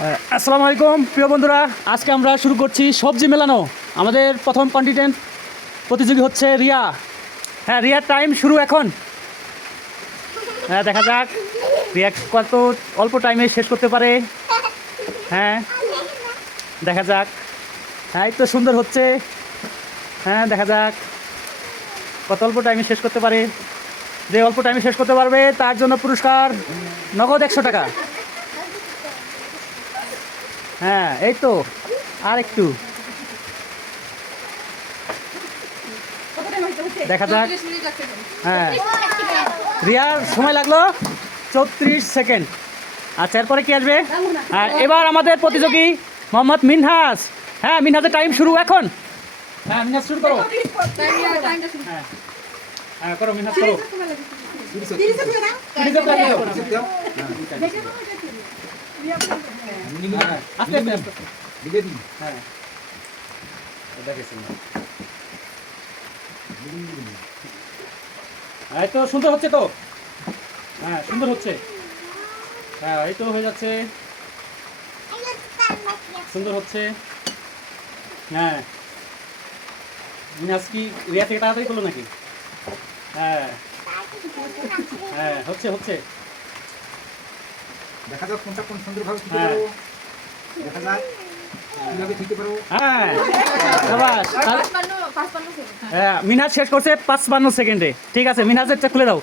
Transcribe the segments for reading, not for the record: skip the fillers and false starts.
আসসালামু আলাইকুম প্রিয় বন্ধুরা, আজকে আমরা শুরু করছি সবজি মেলানো। আমাদের প্রথম কন্টিনেন্ট প্রতিযোগী হচ্ছে রিয়া। হ্যাঁ, রিয়ার টাইম শুরু এখন। হ্যাঁ, দেখা যাক রিয়া কত অল্প টাইমে শেষ করতে পারে। হ্যাঁ, দেখা যাক। হ্যাঁ, এই তো সুন্দর হচ্ছে। হ্যাঁ, দেখা যাক কত অল্প টাইমে শেষ করতে পারে। যে অল্প টাইমে শেষ করতে পারবে তার জন্য পুরস্কার নগদ 100 টাকা। হ্যাঁ, এই তো আর একটু দেখা যাক। হ্যাঁ, রিয়ার সময় লাগলো 34 সেকেন্ড। আচ্ছা, এরপরে কি আসবে? আর এবার আমাদের প্রতিযোগী মোহাম্মদ মিনহাজ। হ্যাঁ, মিনহাজের টাইম শুরু এখন। হ্যাঁ, মিনহাজ শুরু করো। হ্যাঁ, হ্যাঁ, করো মিনহাজ করো। আস্তে আস্তে আস্তে। হ্যাঁ, এই তো সুন্দর হচ্ছে তো। হ্যাঁ, সুন্দর হচ্ছে। হ্যাঁ, এই তো হয়ে যাচ্ছে, সুন্দর হচ্ছে। হ্যাঁ, মিনাজ কি রিয়া থেকে তাড়াতাড়ি করলো নাকি? হ্যাঁ, হ্যাঁ, হচ্ছে হচ্ছে। দেখা যাক কোনটা কোন সুন্দরভাবে খেতে পারো। দেখা যাক কিভাবে খেতে পারো। হ্যাঁ, শাবাশ। হ্যাঁ, মিনহাজ শেষ করছে 55 সেকেন্ডে। ঠিক আছে, মিনহাজেরটা খুলে দাও।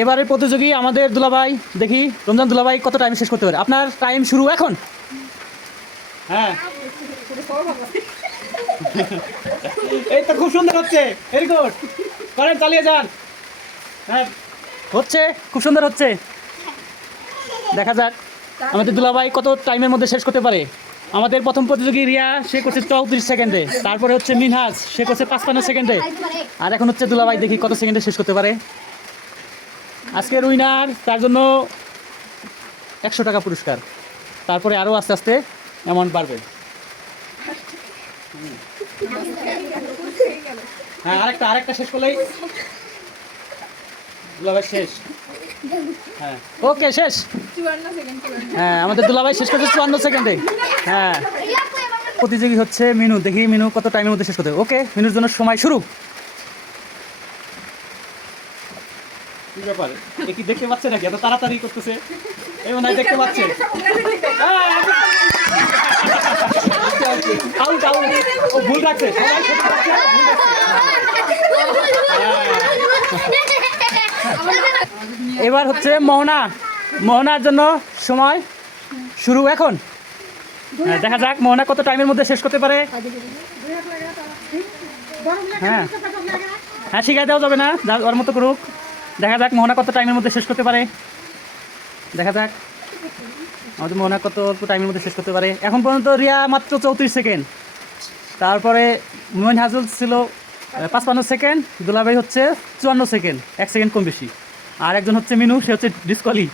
এবারে প্রতিযোগী আমাদের দুলাভাই। দেখি রমজান দুলাভাই কত টাইম শেষ করতে পারে। আপনার টাইম শুরু এখন। হ্যাঁ, এই তো খুব সুন্দর হচ্ছে। ভেরি গুড, করেন, চালিয়ে যান। হ্যাঁ, হচ্ছে, খুব সুন্দর হচ্ছে। দেখা যাক আমাদের দুলাভাই কত টাইমের মধ্যে শেষ করতে পারে। আমাদের প্রথম প্রতিযোগী রিয়া, সে করছে 34 সেকেন্ডে। তারপরে হচ্ছে মিনহাজ, সে করছে 55 সেকেন্ডে। আর এখন হচ্ছে দুলাভাই, দেখি কত সেকেন্ডে শেষ করতে পারে। আজকের উইনার, তার জন্য 100 টাকা পুরস্কার। তারপরে আরও আস্তে আস্তে অ্যামাউন্ট বাড়বে। হ্যাঁ, আরেকটা শেষ করলেই দুলাভাই শেষ। হ্যাঁ, ওকে, শেষ। হ্যাঁ, আমাদের দুলাভাই শেষ করছে 54 সেকেন্ডে। হ্যাঁ, প্রতিযোগী হচ্ছে মিনু। দেখি মিনু কত টাইমের মধ্যে শেষ করতে। ওকে, মিনুর জন্য সময় শুরু। কি ব্যাপার, এ কি দেখতে পাচ্ছে নাকি? এত তাড়াতাড়ি করতেছে। এই মনে হয় দেখতে পাচ্ছে। আউট আউট, ও ভুল রাখছে। সবাই খেতে পাচ্ছে, ভুল রাখছে। এবার হচ্ছে মোহনার জন্য সময় শুরু এখন। হ্যাঁ, দেখা যাক মোহনা কত টাইমের মধ্যে শেষ করতে পারে। হ্যাঁ, হ্যাঁ, শিখাই দেওয়া যাবে না, ওর মতো করুক। দেখা যাক মোহনা কত টাইমের মধ্যে শেষ করতে পারে। দেখা যাক আমাদের মোহনা কত অল্প টাইমের মধ্যে শেষ করতে পারে। এখন পর্যন্ত রিয়া মাত্র 34 সেকেন্ড। তারপরে মোহন হাজুল ছিল 55 সেকেন্ড। দুলাভাই হচ্ছে 54 সেকেন্ড, 1 সেকেন্ড কম বেশি। আর একজন হচ্ছে মিনু, সে হচ্ছে ডিসকোয়ালি।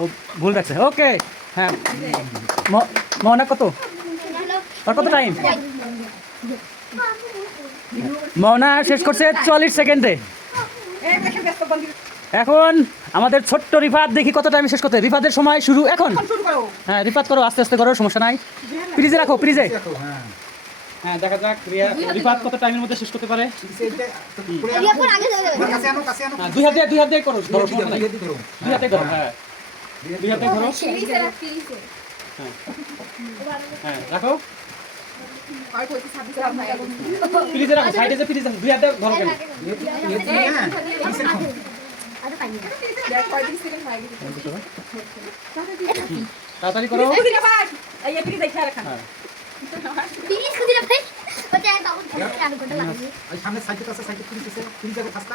ও ভুল রাখছে। ওকে, হ্যাঁ, মোহনা কত, আর কত টাইম? মোহনা শেষ করছে 44 সেকেন্ডে। এখন আমাদের ছোট্ট রিফাত, দেখি কত টাইম শেষ করতে। রিফাতের সময় শুরু এখন। হ্যাঁ, রিফাত করো, আস্তে আস্তে করো, সমস্যা নাই। ফ্রিজে রাখো, ফ্রিজে। হ্যাঁ, দেখা যাক রিফাত কত টাইমের মধ্যে শেষ করতে পারে। দুই হাত দিয়ে করো, দুই হাতে করো। হ্যাঁ, দুই হাতে ধরো। হ্যাঁ, রাখো, ফ্রিজে রাখো, সাইডে যে ফ্রিজ আছে, দুই হাতে ধরো কেন? তাড়াতাড়ি করো।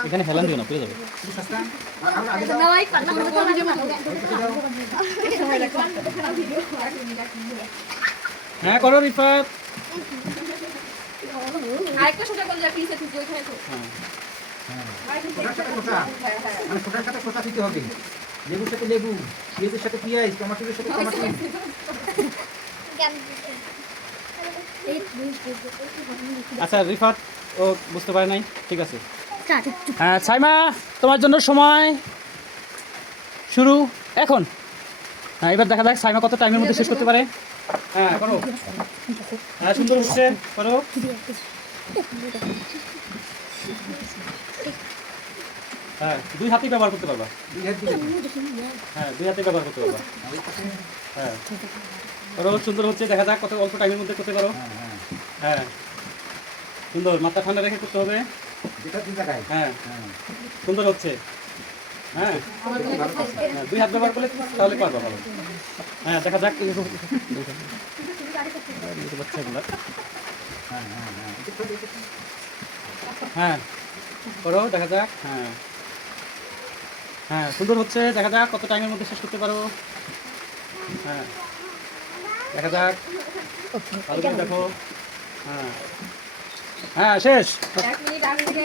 এখানে হেলান দিও না, পড়ে যাবে। হ্যাঁ, করো রিফাত। আরেকটা সোজা করলে প্লিজ তুই ওখানে তো ছোটার সাথে খোসা দিতে হবে। লেবুর সাথে লেবু, পেঁয়াজের সাথে পেঁয়াজ, টমেটোর সাথে টমেটো। আচ্ছা, রিফাত ও বুঝতে পারে নাই, ঠিক আছে। হ্যাঁ, সাইমা, তোমার জন্য সময় শুরু। এখন। হ্যাঁ, এবার দেখা যাক সাইমা কত টাইমের মধ্যে শেষ করতে পারে। হ্যাঁ, করো। হ্যাঁ, সুন্দর হচ্ছে, করো। হ্যাঁ, 2 হাতেই ব্যবহার করতে পারবা। দুই হাত দিলে হ্যাঁ, 2 হাতেই ব্যবহার করতে পারবা। হ্যাঁ, করো, সুন্দর হচ্ছে, দেখা যাক কত অল্প টাইমের মধ্যে করতে পারো। হ্যাঁ হ্যাঁ হ্যাঁ, সুন্দর, মাথা ঠান্ডা রেখে করতে হবে। যেটা দুই জায়গায় হ্যাঁ, হ্যাঁ সুন্দর হচ্ছে। হ্যাঁ, 2 হাত ব্যবহার করলে তাহলে পারবা ভালো। হ্যাঁ, দেখা যাক বাচ্চাগুলা। হ্যাঁ হ্যাঁ হ্যাঁ একটু একটু হ্যাঁ, করো, দেখা যাক। হ্যাঁ হ্যাঁ, সুন্দর হচ্ছে, দেখা যাক কত টাইমের মধ্যে শেষ করতে পারো। হ্যাঁ, দেখা যাক, ভালো করে দেখো। হ্যাঁ হ্যাঁ, শেষ। 1 মিনিট আগে থেকে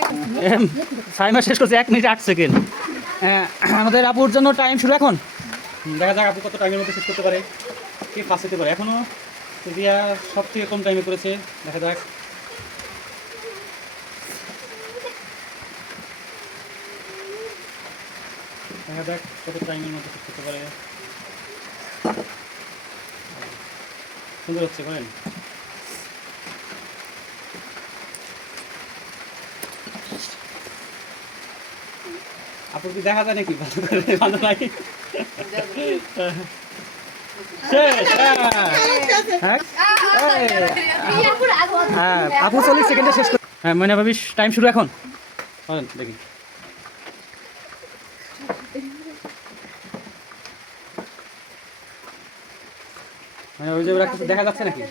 সাইমা শেষ করছে 1 মিনিট 8 সেকেন্ড। হ্যাঁ, আমাদের আপুর জন্য টাইম শুরু এখন। দেখা যাক আপু কত টাইমের মধ্যে শেষ করতে পারে, কে ফার্স্ট হতে পারে। এখনও রিয়া সব থেকে কম টাইমে করেছে, দেখা যাক। দেখা যাক কত টাইমের মধ্যে শেষ করতে পারে। সুন্দর হচ্ছে, করেন। আপুর কি দেখা যায় নাকি ভালো করে? ভালো লাগে। শেষ। হ্যাঁ হ্যাঁ, আপু 40 সেকেন্ডে শেষ করে। হ্যাঁ, ময়না ভাবি টাইম শুরু এখন। বলেন দেখি। মানে ওই যে ওরা কিছু দেখা যাচ্ছে নাকি?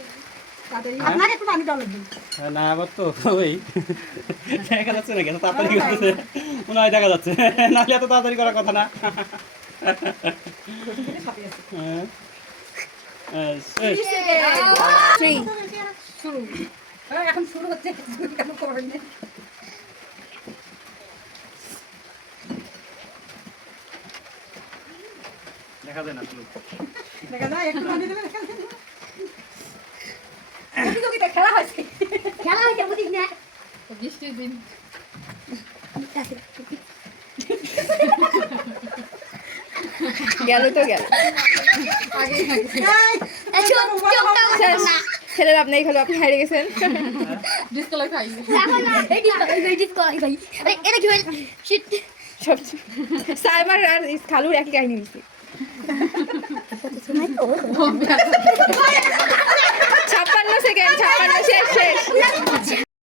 আপনাকে একটু পানি দাও লাগবে। হ্যাঁ, না আবার তো ওই দেখা যাচ্ছে নাকি? এত তাড়াতাড়ি করতেছে মনে হয় দেখা যাচ্ছে, নাহলে এত তাড়াতাড়ি করার কথা না। হ্যাঁ, হ্যাঁ, শেষ। 3 শুরু। এখন শুরু হচ্ছে কেন করবেন না? দেখা যায় না আসলে। দেখা যায় একটু পানি দেবেন এখানে। প্রতিযোগিতা খেলা হয়েছে খেলা হইতে বুঝিস না। বৃষ্টির দিন গেল তো গেল আগে ছেলের আপনি খেলো, আপনি হারিয়ে গেছেন। ডিসকোয়ালিফাই সব সাইমার আর খালুর একই কাহিনী হয়েছে। 56 সেকেন্ড, 56 শেষ শেষ।